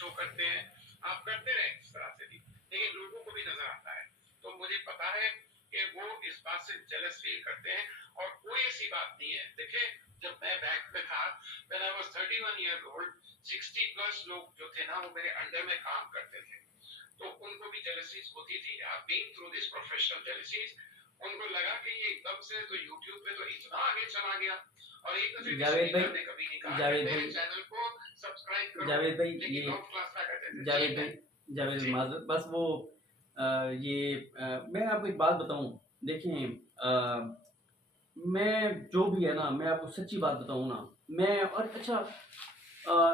Show करते हैं, आप करते रहें इस तरह से भी, लेकिन लोगों को भी नजर आता है। तो मुझे पता है कि वो इस बात से जेलस फील करते हैं, और कोई ऐसी बात नहीं है। देखिए, जब मैं बैंक में था, when I was 31 year old, 60 plus लोग जो थे ना, वो मेरे अंडर में काम करते थे, तो उनको भी जेलसीज होती थी। I been through this professional jealousies. उनको लगा कि ये एकदम से तो यूट्यूब पे तो इतना आगे चला गया, और एक दफे जावेद भाई, ने कभी नहीं कहा जावेद मेरे भाई, चैनल को सब्सक्राइब करो, जावेद भाई, लेकिन ये नॉट क्लास का कहते थे जावेद भाई, जावेद भाई माजरत, बस वो मैं आपको एक बात बताऊं। देखें, मैं जो भी है ना, मैं आपको सच्ची बात बताऊं ना, मैं और अच्छा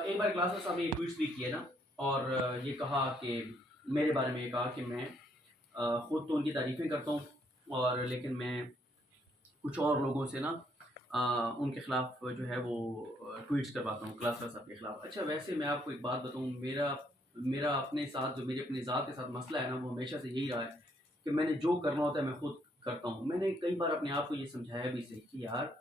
एक बार क्लास में साहब ने ट्वीट्स भी किए ना, और ये कहा कि मेरे बारे में ये कहा कि मैं खुद तो उनकी तारीफ़ें करता हूँ, और लेकिन मैं कुछ और लोगों से ना उनके ख़िलाफ़ जो है वो ट्वीट्स करवाता हूँ क्लास साहब के ख़िलाफ़। अच्छा, वैसे मैं आपको एक बात बताऊँ, मेरा मेरा अपने साथ जो मेरे अपनी ज़ात के साथ मसला है ना, वो हमेशा से यही रहा है कि मैंने जो करना होता है मैं खुद करता हूँ। मैंने कई बार अपने आप को ये समझाया भी सही कि यार,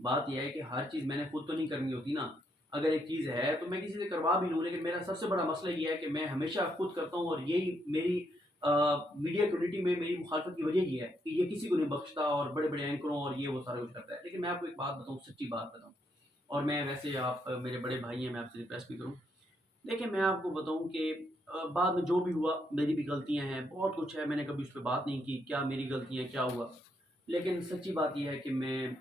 बात यह है कि हर चीज़ मैंने खुद तो नहीं करनी होती ना। अगर एक चीज़ है तो मैं किसी से करवा भी लूँ, लेकिन मेरा सबसे बड़ा मसला ये है कि मैं हमेशा खुद करता हूँ, और यही मेरी मीडिया कम्युनिटी में मेरी मुखालफत की वजह ये है कि ये किसी को नहीं बख्शता, और बड़े बड़े एंकरों और ये वो सारा कुछ करता है। लेकिन मैं आपको एक बात बताऊँ, सच्ची बात बताऊँ, और मैं वैसे आप मेरे बड़े भाई हैं, मैं आपसे रिक्वेस्ट भी करूँ। देखिए, मैं आपको बताऊँ कि बाद में जो भी हुआ, मेरी भी गलतियाँ हैं, बहुत कुछ है, मैंने कभी उस पे बात नहीं की, क्या मेरी गलतियाँ क्या हुआ। लेकिन सच्ची बात ये है कि मैं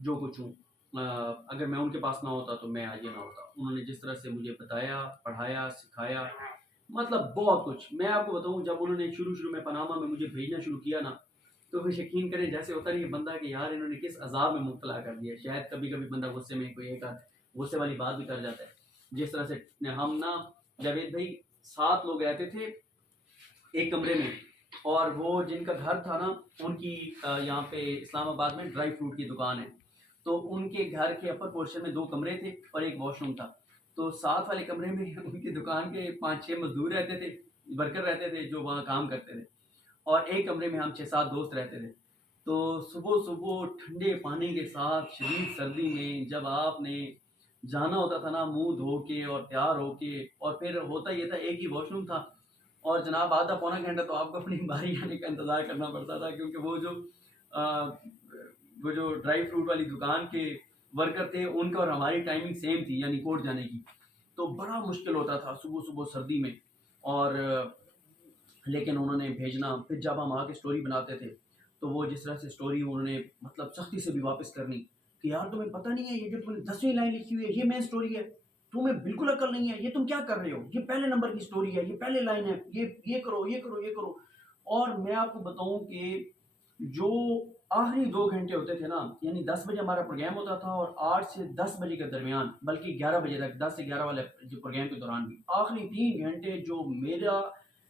जो कुछ हूँ, अगर मैं उनके पास ना होता तो मैं आज ये ना होता। उन्होंने जिस तरह से मुझे बताया, पढ़ाया, सिखाया, मतलब बहुत कुछ। मैं आपको बताऊँ, जब उन्होंने शुरू-शुरू में पनामा में मुझे भेजना शुरू किया ना, तो फिर यकीन करें, जैसे होता नहीं है बंदा कि यार इन्होंने किस अज़ाब में मुब्तला कर दिया। शायद कभी-कभी बंदा गुस्से में कोई एक आध गुस्से वाली बात भी कर जाता है। जिस तरह से हम ना, जावेद भाई, 7 लोग रहते थे एक कमरे में, और वो जिनका घर था ना, उनकी यहाँ पे इस्लामाबाद में ड्राई फ्रूट की दुकान है। तो उनके घर के अपर पोर्शन में 2 कमरे थे और एक वॉशरूम था। तो साथ वाले कमरे में उनकी दुकान के 5-6 मजदूर रहते थे, वर्कर रहते थे जो वहाँ काम करते थे, और एक कमरे में हम 6-7 दोस्त रहते थे। तो सुबह-सुबह ठंडे पानी के साथ शदीद सर्दी में जब आपने जाना होता था ना, मुँह धो के और तैयार होके, और फिर होता ये था, एक ही वॉशरूम था, और जनाब आधा पौना घंटा तो आपको अपनी बारी आने का इंतज़ार करना पड़ता था, क्योंकि वो जो ड्राई फ्रूट वाली दुकान के वर्कर थे, उनका और हमारी टाइमिंग सेम थी, यानी कोर्ट जाने की। तो बड़ा मुश्किल होता था सुबह-सुबह सर्दी में, और लेकिन उन्होंने भेजना, फिर जब हम आके स्टोरी बनाते थे, तो वो जिस तरह से स्टोरी उन्होंने मतलब सख्ती से भी वापस करनी कि यार तुम्हें पता नहीं है, ये जो तुमने 10वीं लाइन लिखी हुई है ये मेन स्टोरी है, तुम्हें बिल्कुल अकल नहीं है, ये तुम क्या कर रहे हो, ये पहले नंबर की स्टोरी है, ये पहले लाइन है, ये करो, ये करो, ये करो। और मैं आपको बताऊं कि जो आखिरी 2 घंटे होते थे ना, यानी 10 बजे हमारा प्रोग्राम होता था, और 8 से 10 बजे के दरमियान, बल्कि 11 बजे तक, 10 से 11 वाले जो प्रोग्राम के दौरान भी आखिरी 3 घंटे जो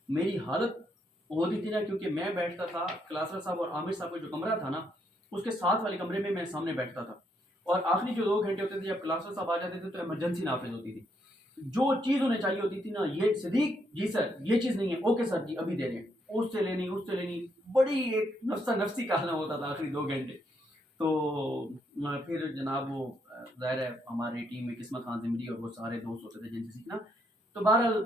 मेरी हालत होती थी ना, क्योंकि मैं बैठता था, क्लासर साहब और आमिर साहब का जो कमरा था ना, उसके साथ वाले कमरे में मैं सामने बैठता था, और आखिरी जो 2 घंटे होते थे, जब क्लासर साहब आ जाते थे तो इमरजेंसी नाफिज होती थी। जो चीज़ उन्हें चाहिए होती थी ना, ये सदीक जी सर ये चीज़ नहीं है, ओके सर जी अभी दे दें, उससे लेनी, बड़ी एक नफ्सा नफसी का आलम होता था आखिरी 2 घंटे। तो फिर जनाब वो ज़ाहिर है हमारी टीम में किस्मत खान जिमरी और वो सारे दोस्त होते थे जिनसे सीखना। तो बहरहाल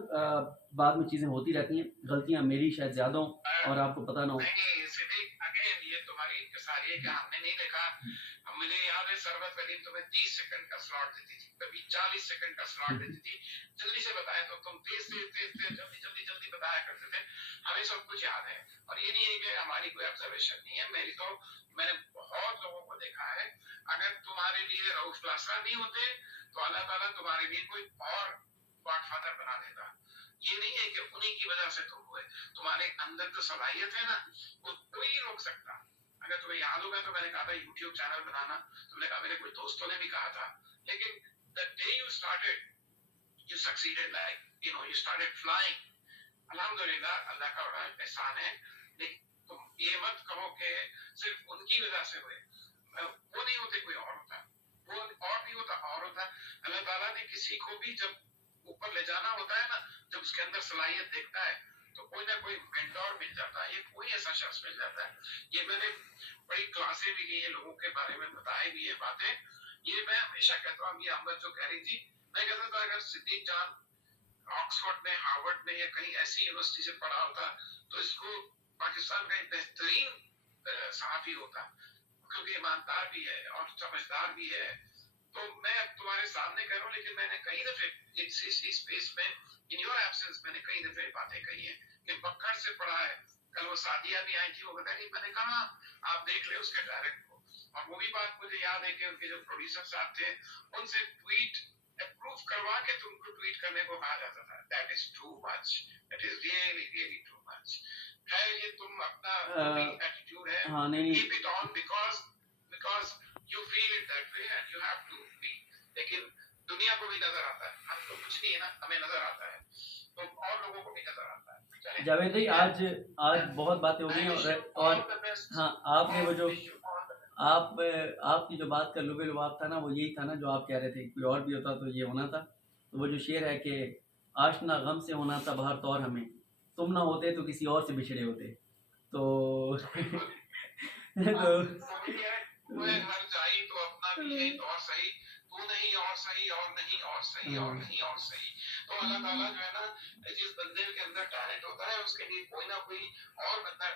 बाद में चीज़ें होती रहती हैं, गलतियाँ मेरी शायद ज़्यादा हों और आपको पता ना हो। नहीं, सिद्दीक, अगेन ये तुम्हारी इंकसारी है कि हमने नहीं देखा। मुझे याद है सरवत करीम तुम्हें 30 सेकंड का स्लॉट देती थी, कभी 40 सेकंड का स्लॉट देती थी। जल्दी से बताया तो तुम तेज जल्दी बताया करते थे। हमें सब कुछ याद है, और ये नहीं है कि हमारी कोई ऑब्जर्वेशन नहीं है। मैंने बहुत लोगों को देखा है। अगर तुम्हारे लिए रऊफ प्लास्टर नहीं होते तो अल्लाह ताला तुम्हारे लिए कोई और गॉडफादर बना देता। ये नहीं है कि उन्हीं की वजह से तुम हुए। तुम्हारे अंदर जो सलाहियत है ना, वो कोई नहीं रोक सकता। अगर तुम्हें याद होगा तो मैंने कहा था यूट्यूब चैनल बनाना, तुमने कहा, मेरे कुछ दोस्तों ने भी कहा था, लेकिन the day you started you succeeded, like you started flying. अल्हम्दुलिल्लाह, अल्लाह का बड़ा एहसान है। लेकिन तुम ये मत कहो कि सिर्फ उनकी वजह से हुए। वो नहीं होते, कोई और होता, वो और भी होता, और होता। अल्लाह ताला ने किसी को भी जब ऊपर ले जाना होता है ना, जब उसके अंदर सलाहियत देखता है, तो कोई ना कोई मेंटोर मिल जाता है, ये कोई ऐसा शख्स मिल जाता है। ये मैंने बड़ी क्लासें भी ली है, लोगों के बारे में बताई भी है बातें। ये मैं हमेशा कहता हूँ, ये अहमद जो कह रही थी, मैं कहता था अगर सिद्दीक जान ऑक्सफोर्ड में या कहीं ऐसी यूनिवर्सिटी से पढ़ा होता तो इसको पाकिस्तान का एक बेहतरीन सहाफी होता, क्योंकि ईमानदार भी है और समझदार भी है। तो मैं अब तुम्हारे सामने कह रहा हूँ, लेकिन मैंने कई दफे इस स्पेस में इन योर एब्सेंस मैंने कई दफे बातें कही हैं कि बक्कड़ से पढ़ा है। कल वो सादिया भी आई थी, वो बता रही, मैंने कहा आप देख ले उसके डायरेक्ट को। और वो भी बात मुझे याद है कि उनके जो प्रोड्यूसर साहब थे उनसे ट्वीट अप्रूव करवा के तुमको ट्वीट करने को कहा जाता था। That is too much, that is really really too much. है ये तुम अपना एटीट्यूड है, हाँ नहीं नहीं, keep it on because you feel it that way and you have to be. लेकिन दुनिया को भी नजर आता है, हम तो कुछ नहीं है ना, हमें नजर आता है तो और लोगों को भी नजर आता है। चलें, जावेद भाई आज बहुत बातें हो गई हैं और हाँ आपने वो जो आपकी जो बात का लुबे लुबाब था ना, वो यही था ना जो आप कह रहे थे, कोई और भी होता तो ये होना था। तो वो जो शेर है कि आशना गम से होना था बाहर तौर हमें, तुम ना होते तो किसी और से बिछड़े होते। तो तो हर जाई तो अपना भी है और सही, तू नहीं और सही और नहीं और सही और नहीं और सही। तो अल्लाह ताला जो है ना, जिस बंदे के अंदर टैलेंट होता है उसके लिए कोई ना कोई और बंदा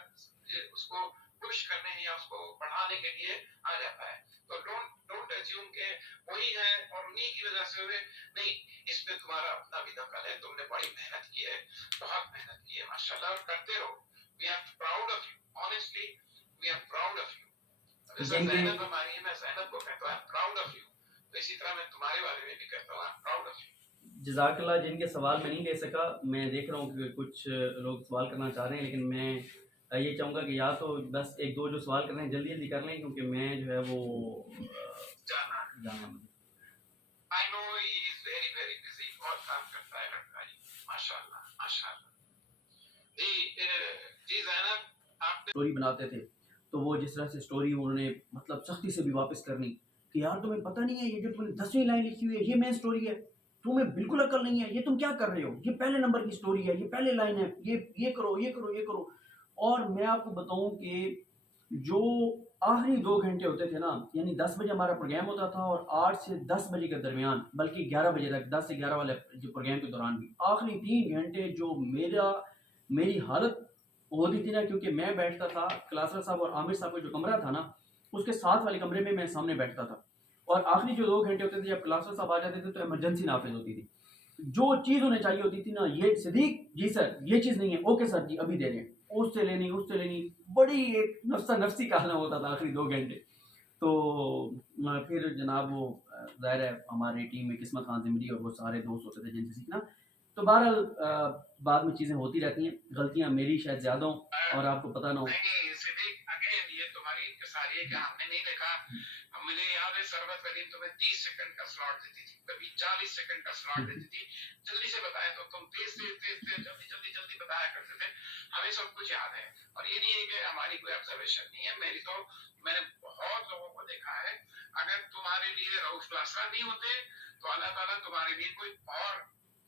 उसको पुश करने या उसको बढ़ाने के लिए आ जाता है। तो डोंट अज्यूम के वही है और उन्हीं की वजह से हुए नहीं, इसमें तुम्हारा अपना भी दखल है। तुमने बड़ी मेहनत की है, बहुत मेहनत की है माशाल्लाह, और करते रहो। We are proud of you, honestly we are proud of you. जैसे ज़ैनब हमारी है, मैं ज़ैनब को कहता हूँ I am proud of you, तो इसी तरह मैं तुम्हारे बारे में भी कहता हूँ I am proud of you. जज़ाकल्लाह। जिनके सवाल मैं नहीं ले सका, मैं देख रहा हूँ कि कुछ लोग सवाल करना चाह रहे हैं, लेकिन मैं ये चाहूँगा कि या तो बस एक दो जो सवाल कर रहे हैं जल्दी जल्दी कर लें, क्योंकि मैं जो है वो जाना I know he is very very busy, बहुत काम करता है लड़का ये, माशाल्लाह माशाल्लाह। जी ज़ैनब, आप स्टोरी बनाते थे, तो वो जिस तरह से स्टोरी उन्होंने मतलब सख्ती से भी वापस करनी कि यार तुम्हें पता नहीं है, ये जो तुमने 10वीं लाइन लिखी हुई है ये मेन स्टोरी है, तुम्हें बिल्कुल अकल नहीं है, ये तुम क्या कर रहे हो, ये पहले नंबर की स्टोरी है, ये पहले लाइन है, ये करो ये करो ये करो। और मैं आपको बताऊं कि जो आखिरी 2 घंटे होते थे ना, यानी 10 बजे हमारा प्रोग्राम होता था और 8 से 10 बजे के दरमियान, बल्कि 11 बजे तक, 10 से 11 वाले जो प्रोग्राम के दौरान भी आखिरी 3 घंटे जो मेरी हालत होती थी ना, क्योंकि मैं बैठता था क्लासर साहब और आमिर साहब का जो कमरा था ना, उसके साथ वाले कमरे में मैं सामने बैठता था। और आखिरी जो 2 घंटे होते थे, जब क्लासर साहब आ जाते थे तो इमरजेंसी नाफिज होती थी। जो चीज़ उन्हें चाहिए होती थी ना, ये सिद्दीक जी सर ये चीज़ नहीं है, ओके सर जी अभी दे रहे हैं, उससे लेनी, बड़ी एक नफ्सा नफसी का आना होता था आखिरी 2 घंटे। तो फिर जनाब वो ज़ाहिर है हमारी टीम में किस्मत खान ज़िमरी और वो सारे दोस्त होते थे जिनसे सीखना। तो बहरहाल बाद में चीज़ें होती रहती हैं, गलतियाँ मेरी शायद ज़्यादा हों और आपको पता ना हो। नहीं सिद्दीक, अगेन ये तुम्हारी इंकसारी है कि हमने नहीं देखा। मुझे याद है सरबत करीम तुम्हें 30 सेकंड का स्लॉट देती थी, कभी 40 सेकंड का स्लॉट देती थी, जल्दी से बताया तो तुम तेज जल्दी बताया करते थे। हमें सब कुछ याद है, और ये नहीं है कि हमारी कोई ऑब्जर्वेशन नहीं है, मैंने बहुत लोगों को देखा है। अगर तुम्हारे लिए रऊफ लासरा नहीं होते तो अल्लाह ताला तुम्हारे लिए कोई और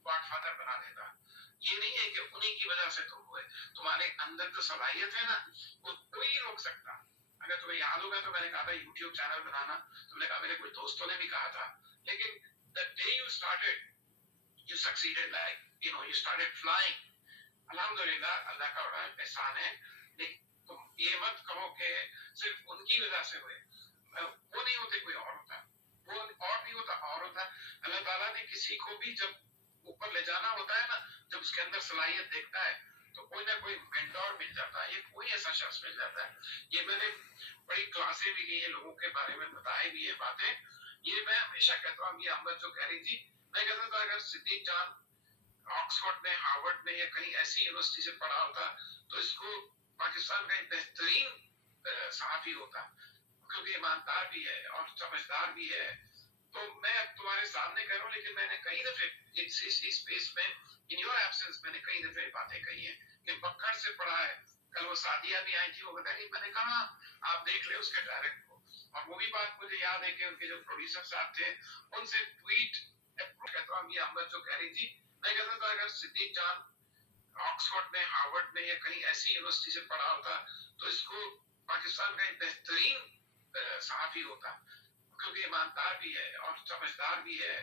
गॉडफादर बना देता। ये नहीं है कि उन्हीं की वजह से तुम हुए, तुम्हारे अंदर जो सलाहियत है ना, वो कोई नहीं रोक सकता। अगर तुम्हें याद होगा तो मैंने कहा था यूट्यूब चैनल बनाना, तुमने कहा, मेरे कुछ दोस्तों ने भी कहा था, लेकिन the day you started you succeeded, like you started flying. अल्हम्दुलिल्लाह, अल्लाह का बड़ा एहसान है। लेकिन तुम ये मत कहो कि सिर्फ उनकी वजह से हुए, वो नहीं होते कोई और होता, वो और नहीं होता और होता। अल्लाह ताला ने किसी को भी जब ऊपर ले जाना होता है ना, जब उसके अंदर सलाहियत देखता है तो कोई ना कोई मेंटोर मिल जाता है, ये कोई ऐसा शख्स मिल जाता है। ये मैंने बड़ी क्लासें भी ली है, लोगों के बारे में बताई भी है बातें। ये मैं हमेशा कहता हूँ, ये अहमद जो कह रही थी, मैं कहता था अगर सिद्दीक जान ऑक्सफोर्ड में, हार्वर्ड में या कहीं ऐसी यूनिवर्सिटी से पढ़ा होता तो इसको पाकिस्तान का एक बेहतरीन सहाफी होता, क्योंकि ईमानदार भी है और समझदार भी है। तो मैं अब तुम्हारे सामने कह रहा हूँ, लेकिन मैंने कई दफे इस स्पेस में इन योर एब्सेंस मैंने कई दफे बातें कही हैं कि बक्कड़ से पढ़ा है। कल वो सादिया भी आई थी, वो बता रही, मैंने कहा आप देख ले उसके डायरेक्ट को। और वो भी बात मुझे याद है कि उनके जो प्रोड्यूसर साहब थे उनसे ट्वीट कहता हूँ, ये अहमद जो कह रही थी, मैं कहता था अगर सिद्दीक जान ऑक्सफोर्ड में, हार्वर्ड में या कहीं ऐसी यूनिवर्सिटी से पढ़ा होता तो इसको पाकिस्तान का एक बेहतरीन सहाफी होता, क्योंकि ईमानदार भी है और समझदार भी है।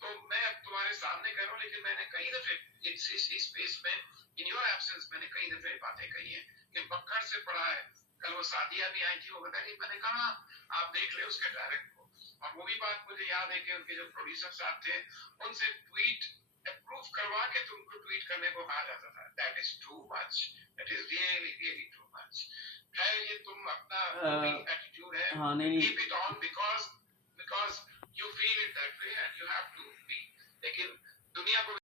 तो मैं अब तुम्हारे सामने कह रहा हूँ, लेकिन मैंने कई दफे इस स्पेस में इन योर एब्सेंस मैंने कई दफे बातें कही हैं कि बक्खर से पढ़ा है। कल वो सादिया भी आई थी, वो बता रही, मैंने कहा आप देख ले उसके डायरेक्ट को। और वो भी बात मुझे याद है कि उनके जो प्रोड्यूसर साहब थे उनसे ट्वीट अप्रूव करवा के तुमको ट्वीट करने को कहा जाता था। That is too much, that is really really too much. है ये तुम अपना एटीट्यूड है, हाँ नहीं कीप इट ऑन,